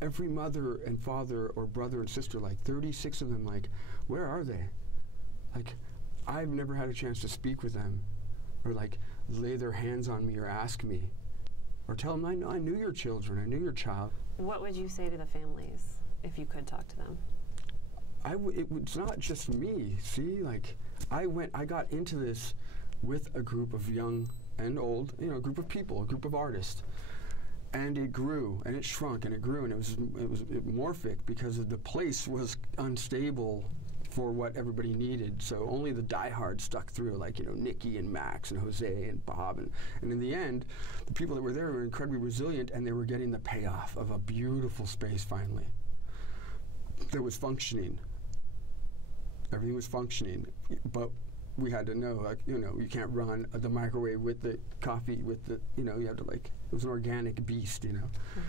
every mother and father or brother and sister, like 36 of them, like, where are they? Like, I've never had a chance to speak with them or like lay their hands on me or ask me or tell them, I knew your children, I knew your child. What would you say to the families if you could talk to them? It's not just me, see, like, I got into this with a group of young and old, you know, a group of people, a group of artists. And it grew, and it shrunk, and it grew, and it was morphic because the place was unstable for what everybody needed. So only the diehards stuck through, like, you know, Nikki and Max and Jose and Bob. And in the end, the people that were there were incredibly resilient, and they were getting the payoff of a beautiful space finally that was functioning. Everything was functioning, but we had to know, like, you know, you can't run the microwave with the coffee, with the, you know, you have to, like, it was an organic beast, you know. Mm-hmm.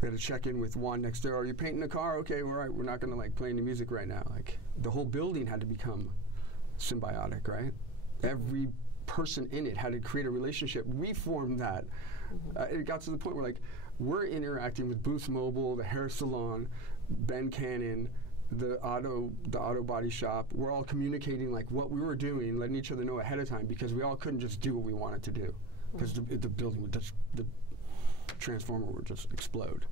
We had to check in with Juan next door. Are you painting a car? Okay, all right, we're not going to, like, play any music right now. Like, the whole building had to become symbiotic, right? Every person in it had to create a relationship. We formed that. Mm-hmm. It got to the point where, like, we're interacting with Boost Mobile, the hair salon, Ben Cannon, the auto body shop. We're all communicating like what we were doing, letting each other know ahead of time, because we all couldn't just do what we wanted to do, because the building would just, the transformer would just explode.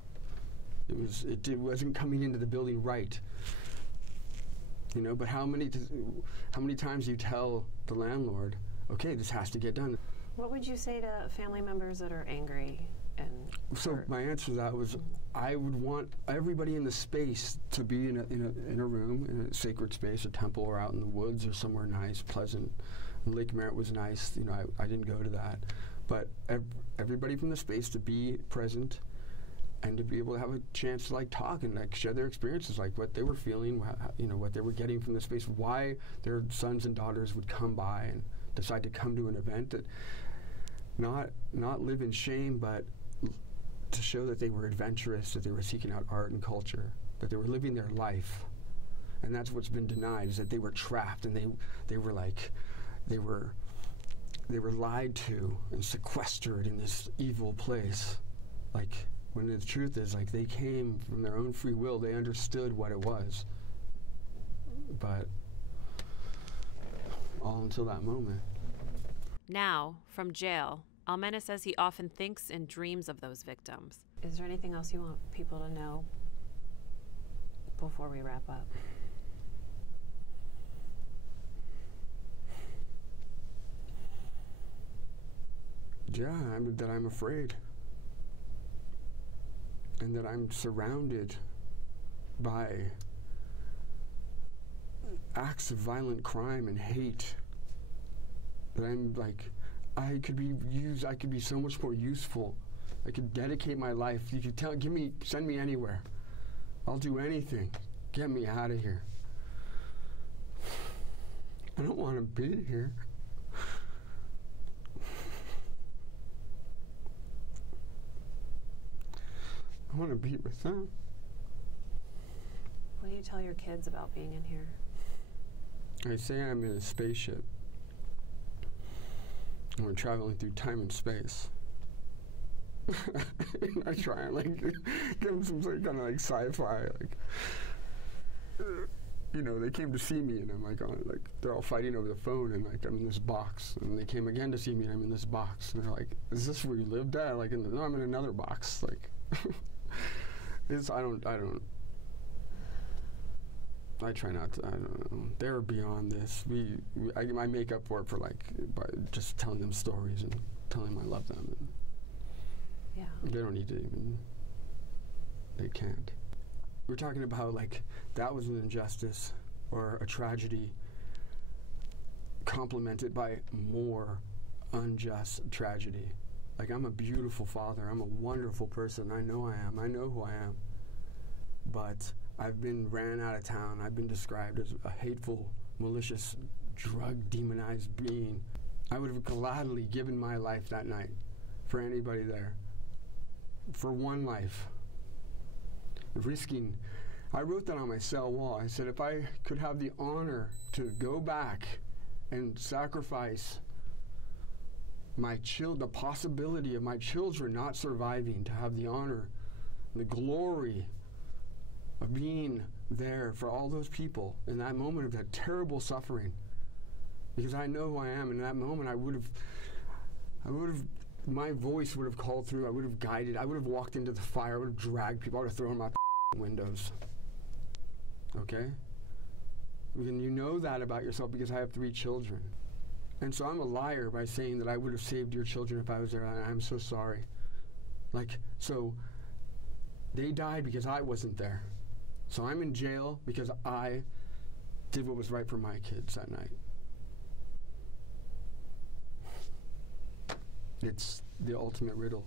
It wasn't coming into the building right, you know. But how many times do you tell the landlord, okay, this has to get done? What would you say to family members that are angry? So my answer to that was, I would want everybody in the space to be in a room, in a sacred space, a temple, or out in the woods, or somewhere nice, pleasant. And Lake Merritt was nice. You know, I didn't go to that, but everybody from the space to be present and to be able to have a chance to, like, talk and, like, share their experiences, like what they were feeling, you know, what they were getting from the space, why their sons and daughters would come by and decide to come to an event, that not live in shame, but to show that they were adventurous, that they were seeking out art and culture, that they were living their life. And that's what's been denied, is that they were trapped, and they were lied to and sequestered in this evil place. Like, when the truth is, like, they came from their own free will, they understood what it was. But all until that moment. Now, from jail, Almena says he often thinks and dreams of those victims. Is there anything else you want people to know before we wrap up? Yeah, that I'm afraid. And that I'm surrounded by acts of violent crime and hate. That I'm, like, I could be so much more useful. I could dedicate my life. You could send me anywhere. I'll do anything. Get me out of here. I don't want to be here. I want to be with them. What do you tell your kids about being in here? I say I'm in a spaceship. And we're traveling through time and space. I try and, like, give them some sort of kind of, like, sci-fi, like, you know, they came to see me, and I'm like, they're all fighting over the phone, and, like, I'm in this box, and they came again to see me, and I'm in this box, and they're like, is this where you live, Dad? Like, no, I'm in another box. Like, I try not to, I don't know. They're beyond this. I make up for it by just telling them stories and telling them I love them. And yeah. They don't need to even, they can't. We're talking about, like, that was an injustice or a tragedy complemented by more unjust tragedy. Like, I'm a beautiful father. I'm a wonderful person. I know I am. I know who I am. But I've been ran out of town. I've been described as a hateful, malicious, drug-demonized being. I would have gladly given my life that night for anybody there. For one life. Risking. I wrote that on my cell wall. I said, if I could have the honor to go back and sacrifice the possibility of my children not surviving, to have the honor the glory of being there for all those people in that moment of that terrible suffering. Because I know who I am. In that moment, my voice would have called through. I would have guided. I would have walked into the fire. I would have dragged people. I would have thrown them out the windows. Okay? And you know that about yourself because I have 3 children. And so I'm a liar by saying that I would have saved your children if I was there. I'm so sorry. So they died because I wasn't there. So I'm in jail because I did what was right for my kids that night. It's the ultimate riddle.